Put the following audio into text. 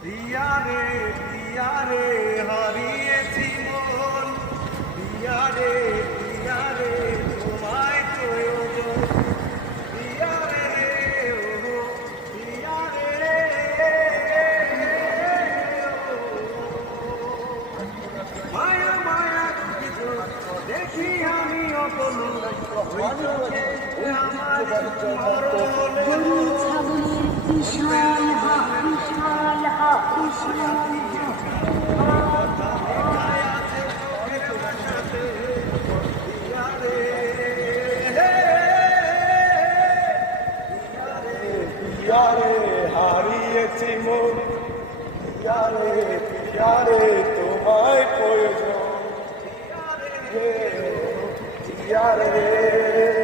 প্রিয়া রে হারিয়েছি মন, প্রিয়া রে তোমায় প্রয়োজন, প্রিয়া রে ও প্রিয়া রে মায়া মায়া কিছু দেখি আমি অপূর্ণ আমার গরু ছাগলের বিশাল হারিয়েছি মন, প্রিয়া রে তোমায় প্রয়োজন, প্রিয়া রে